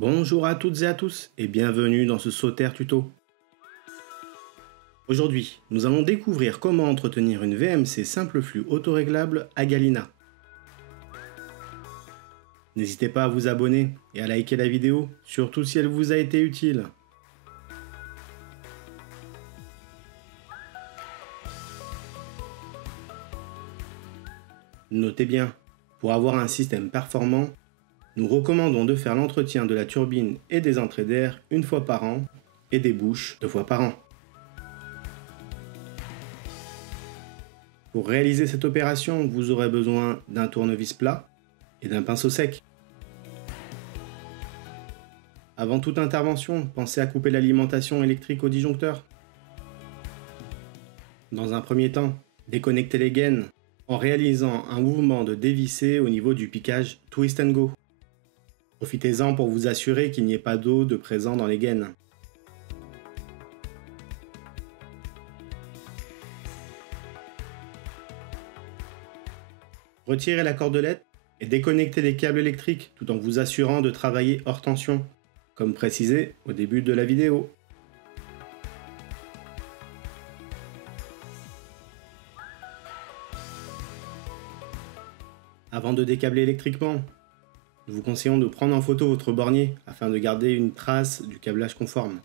Bonjour à toutes et à tous et bienvenue dans ce Sauter tuto. Aujourd'hui, nous allons découvrir comment entretenir une VMC simple flux autoréglable à Galina. N'hésitez pas à vous abonner et à liker la vidéo, surtout si elle vous a été utile. Notez bien, pour avoir un système performant, nous recommandons de faire l'entretien de la turbine et des entrées d'air une fois par an et des bouches 2 fois par an. Pour réaliser cette opération, vous aurez besoin d'un tournevis plat et d'un pinceau sec. Avant toute intervention, pensez à couper l'alimentation électrique au disjoncteur. Dans un premier temps, déconnectez les gaines en réalisant un mouvement de dévissé au niveau du piquage Twist and Go. Profitez-en pour vous assurer qu'il n'y ait pas d'eau de présent dans les gaines. Retirez la cordelette et déconnectez les câbles électriques tout en vous assurant de travailler hors tension, comme précisé au début de la vidéo. Avant de décabler électriquement, nous vous conseillons de prendre en photo votre bornier afin de garder une trace du câblage conforme.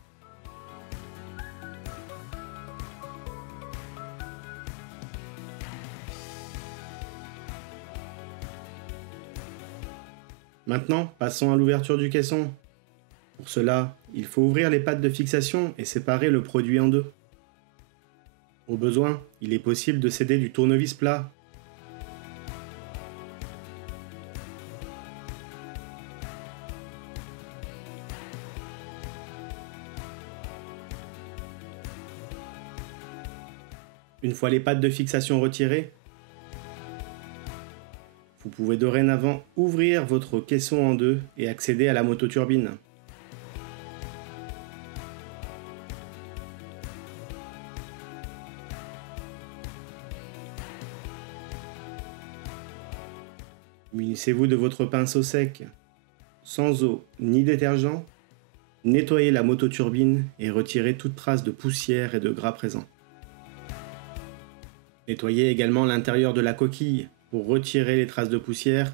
Maintenant, passons à l'ouverture du caisson. Pour cela, il faut ouvrir les pattes de fixation et séparer le produit en deux. Au besoin, il est possible de s'aider du tournevis plat. Une fois les pattes de fixation retirées, vous pouvez dorénavant ouvrir votre caisson en deux et accéder à la mototurbine. Munissez-vous de votre pinceau sec, sans eau ni détergent, nettoyez la mototurbine et retirez toute trace de poussière et de gras présents. Nettoyez également l'intérieur de la coquille pour retirer les traces de poussière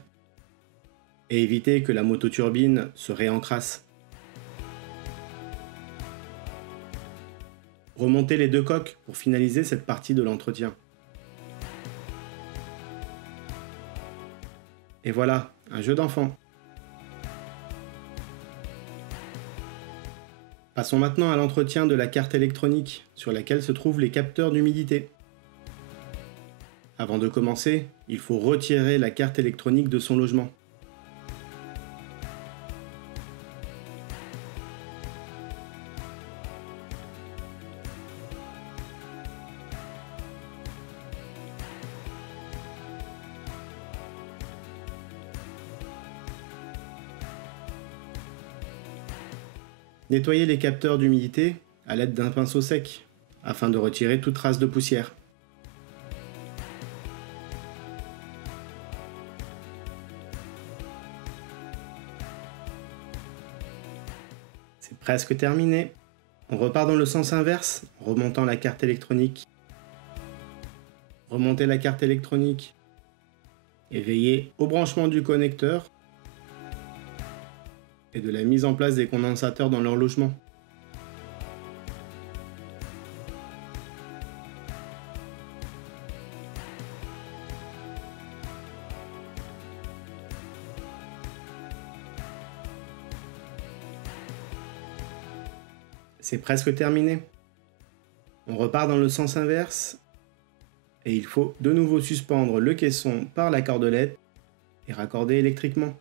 et éviter que la mototurbine se réencrasse. Remontez les deux coques pour finaliser cette partie de l'entretien. Et voilà, un jeu d'enfant. Passons maintenant à l'entretien de la carte électronique sur laquelle se trouvent les capteurs d'humidité. Avant de commencer, il faut retirer la carte électronique de son logement. Nettoyez les capteurs d'humidité à l'aide d'un pinceau sec afin de retirer toute trace de poussière. C'est presque terminé. On repart dans le sens inverse, en remontant la carte électronique. Remontez la carte électronique et veillez au branchement du connecteur et de la mise en place des condensateurs dans leur logement. C'est presque terminé. On repart dans le sens inverse et il faut de nouveau suspendre le caisson par la cordelette et raccorder électriquement.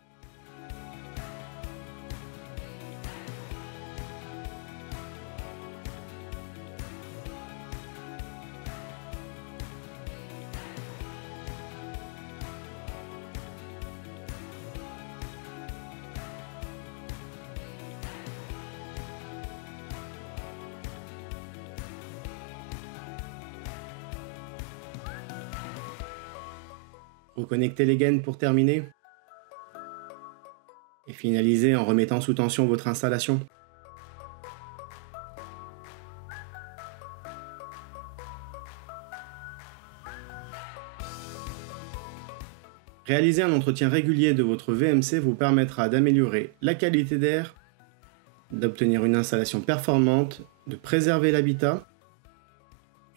Reconnectez les gaines pour terminer. et finalisez en remettant sous tension votre installation. Réaliser un entretien régulier de votre VMC vous permettra d'améliorer la qualité d'air, d'obtenir une installation performante, de préserver l'habitat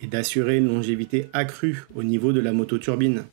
et d'assurer une longévité accrue au niveau de la mototurbine.